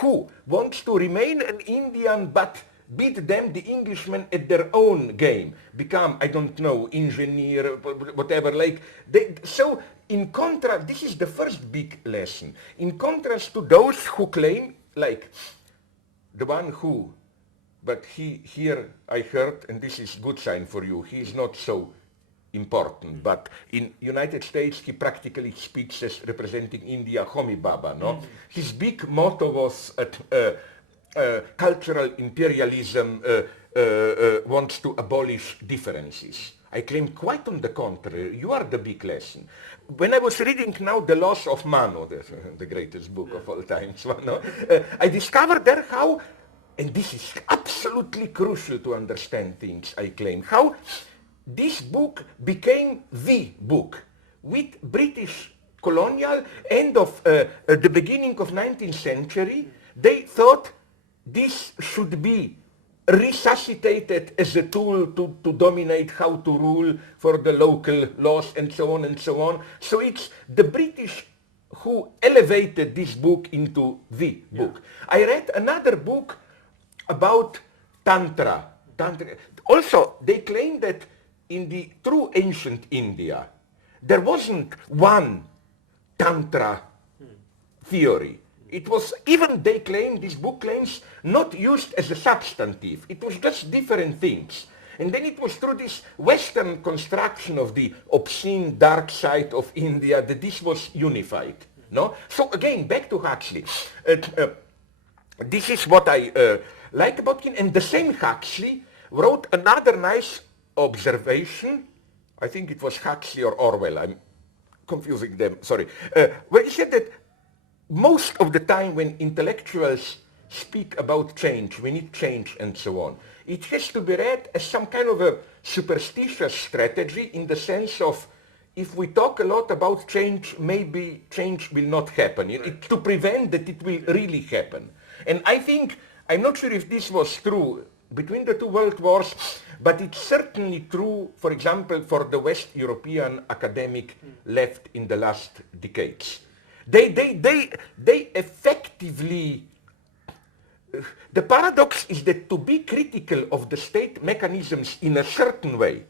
who wants to remain an Indian but beat them, the Englishmen, at their own game, become, I don't know, engineer, whatever, like, so in contrast, this is the first big lesson, in contrast to those who claim, like, the one who, but here I heard, and this is good sign for you, he is not so important, but in United States he practically speaks as representing India, Homi Baba, no? His big motto was cultural imperialism wants to abolish differences. I claim quite on the contrary, you are the big lesson. When I was reading now The Loss of Manu, the greatest book of all times, no? I discovered there how, and this is absolutely crucial to understand things, I claim, how this book became the book with British colonial end of the beginning of 19th century. They thought this should be resuscitated as a tool to dominate how to rule for the local laws and so on and so on. So it's the British who elevated this book into the book. I read another book about Tantra. Also, they claim that in the true ancient India, there wasn't one Tantra theory. It was, even they claim, this book claims, not used as a substantive. It was just different things. And then it was through this Western construction of the obscene dark side of India that this was unified. No? So again, back to Huxley. This is what I like about him. And the same Huxley wrote another nice observation. I think it was Huxley or Orwell. I'm confusing them, sorry. Where he said that most of the time when intellectuals speak about change, we need change and so on, it has to be read as some kind of a superstitious strategy in the sense of if we talk a lot about change, maybe change will not happen, to prevent that it will really happen. And I think, I'm not sure if this was true between the two world wars, but it's certainly true, for example, for the West European academic left in the last decades. They effectively, the paradox is that to be critical of the state mechanisms in a certain way,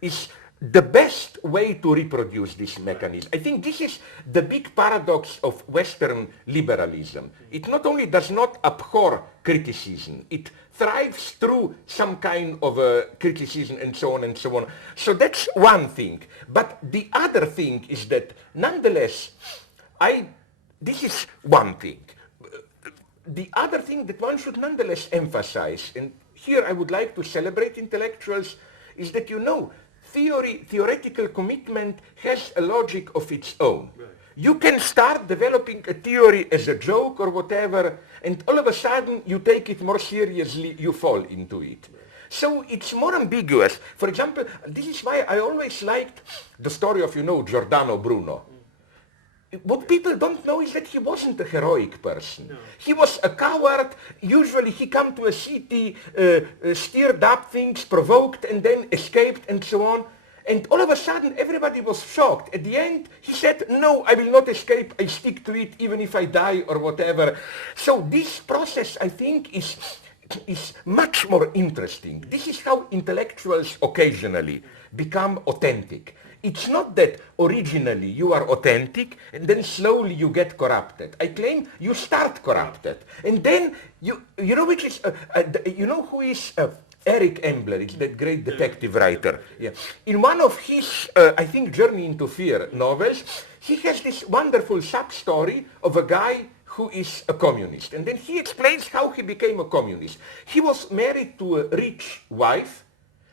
is the best way to reproduce this mechanism. I think this is the big paradox of Western liberalism. It not only does not abhor criticism, it thrives through some kind of criticism and so on and so on. So that's one thing. But the other thing is that nonetheless, this is one thing. The other thing that one should nonetheless emphasize, and here I would like to celebrate intellectuals, is that theoretical commitment has a logic of its own. Right. You can start developing a theory as a joke or whatever, and all of a sudden you take it more seriously, you fall into it. Right. So it's more ambiguous. For example, this is why I always liked the story of, Giordano Bruno. What people don't know is that he wasn't a heroic person. No. He was a coward. Usually he come to a city, stirred up things, provoked, and then escaped and so on. And all of a sudden everybody was shocked. At the end he said, no, I will not escape. I stick to it even if I die or whatever. So this process, I think, is much more interesting. This is how intellectuals occasionally become authentic. It's not that originally you are authentic and then slowly you get corrupted. I claim you start corrupted. And then, you know which is, who is Eric Ambler, it's that great detective writer. Yeah. In one of his, I think, Journey into Fear novels, he has this wonderful sub-story of a guy who is a communist. And then he explains how he became a communist. He was married to a rich wife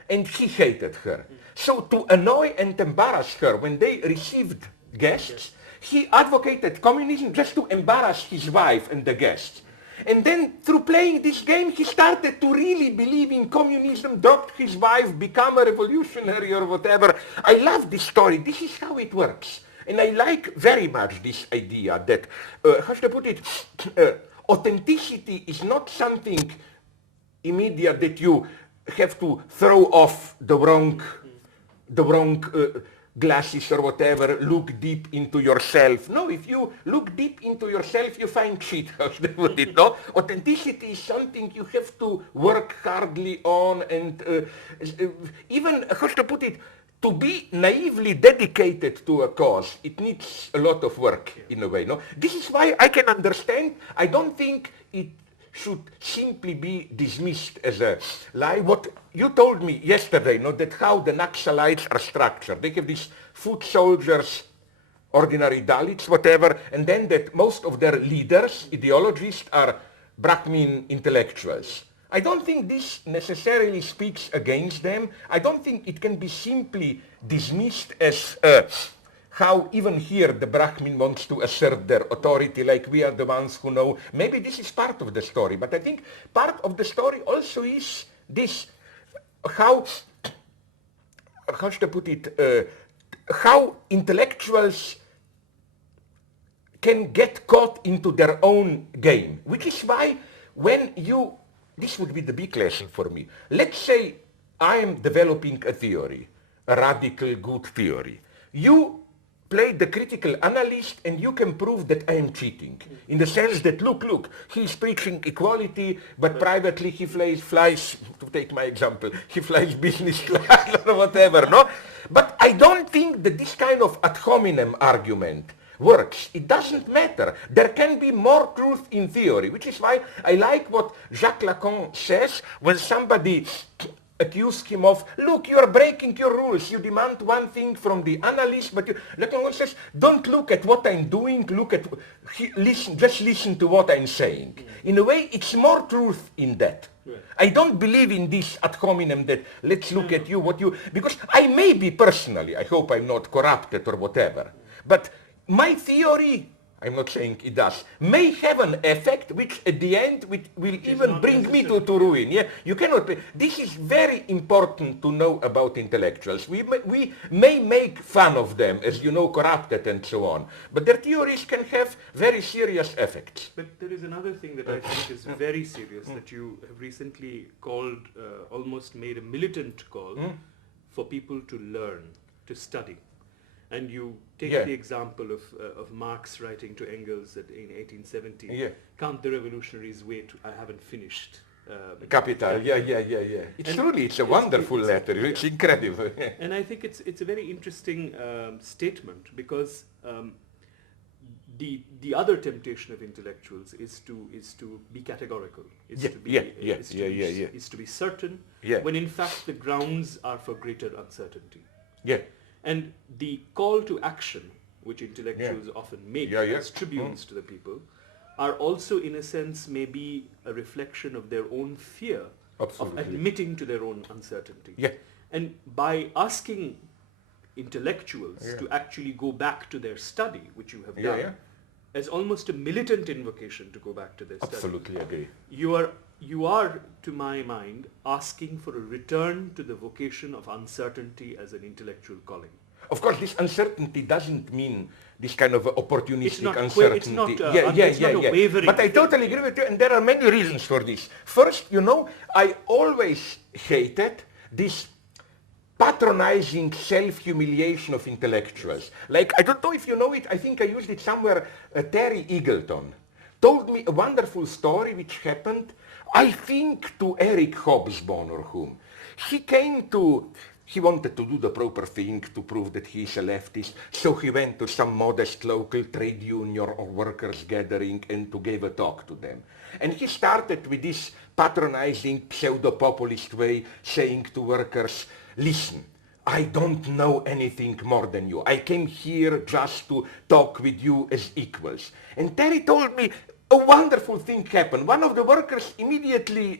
and he hated her. So to annoy and embarrass her when they received guests, he advocated communism just to embarrass his wife and the guests. And then through playing this game, he started to really believe in communism, dropped his wife, become a revolutionary or whatever. I love this story. This is how it works. And I like very much this idea that, how should I put it, authenticity is not something immediate that you have to throw off the wrong glasses or whatever, look deep into yourself. No, if you look deep into yourself, you find shit, how should I put it, no? Authenticity is something you have to work hardly on, and even, how should I put it, to be naively dedicated to a cause, it needs a lot of work in a way, no? This is why I can understand, I don't think it should simply be dismissed as a lie. What you told me yesterday, no, that how the Naxalites are structured. They have these foot soldiers, ordinary Dalits, whatever, and then that most of their leaders, ideologists, are Brahmin intellectuals. I don't think this necessarily speaks against them. I don't think it can be simply dismissed as how even here the Brahmin wants to assert their authority, like we are the ones who know. Maybe this is part of the story, but I think part of the story also is this, how should I put it, how intellectuals can get caught into their own game, which is why when you, this would be the big lesson for me. Let's say I am developing a theory, a radical good theory. You play the critical analyst and you can prove that I am cheating. In the sense that, look, he's preaching equality, but privately he flies, to take my example, he flies business class or whatever, no? But I don't think that this kind of ad hominem argument works. It doesn't matter. There can be more truth in theory, which is why I like what Jacques Lacan says when somebody accused him of, look, you are breaking your rules. You demand one thing from the analyst, but Lacan says, don't look at what I'm doing, just listen to what I'm saying. In a way, it's more truth in that. Right. I don't believe in this ad hominem that let's look at you, because I may be personally, I hope I'm not corrupted or whatever, but my theory, I'm not saying it does, may have an effect which at the end will even bring me to ruin. Yeah, you cannot. This is very important to know about intellectuals. We may make fun of them as, you know, corrupted and so on, but their theories can have very serious effects. But there is another thing that I think is very serious that you have recently called, almost made a militant call for people to learn, to study. And you take the example of Marx writing to Engels in 1870, count the revolutionaries, wait, I haven't finished. Capital, yeah. It's a wonderful letter, it's incredible. And I think it's a very interesting statement, because the other temptation of intellectuals is to be categorical, is to be certain, when in fact the grounds are for greater uncertainty. Yeah. And the call to action, which intellectuals often make as tribunes to the people, are also, in a sense, maybe a reflection of their own fear of admitting to their own uncertainty. Yeah. And by asking intellectuals to actually go back to their study, which you have done, as almost a militant invocation to go back to their study. Absolutely agree. You are, to my mind, asking for a return to the vocation of uncertainty as an intellectual calling. Of course, this uncertainty doesn't mean this kind of opportunistic uncertainty. It's not a wavering. But I totally agree with you, and there are many reasons for this. First, you know, I always hated this patronizing self-humiliation of intellectuals. Like, I don't know if you know it, I think I used it somewhere, Terry Eagleton told me a wonderful story which happened, I think, to Eric Hobsbawm or whom. He wanted to do the proper thing to prove that he is a leftist, so he went to some modest local trade union or workers gathering and to give a talk to them. And he started with this patronizing pseudo-populist way, saying to workers, listen, I don't know anything more than you. I came here just to talk with you as equals. And Terry told me a wonderful thing happened. One of the workers immediately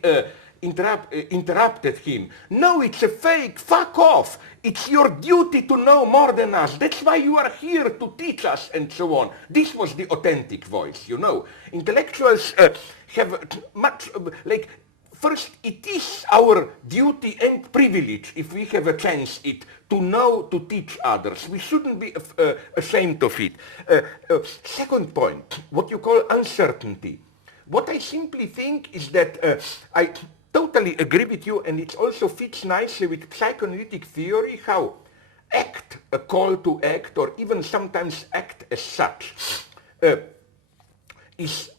interrupted him. No, it's a fake. Fuck off. It's your duty to know more than us. That's why you are here to teach us and so on. This was the authentic voice, you know. Intellectuals have much, first, it is our duty and privilege, if we have a chance to know, to teach others. We shouldn't be ashamed of it. Second point, what you call uncertainty. What I simply think is that I totally agree with you, and it also fits nicely with psychoanalytic theory, how act a call to act, or even sometimes act as such, is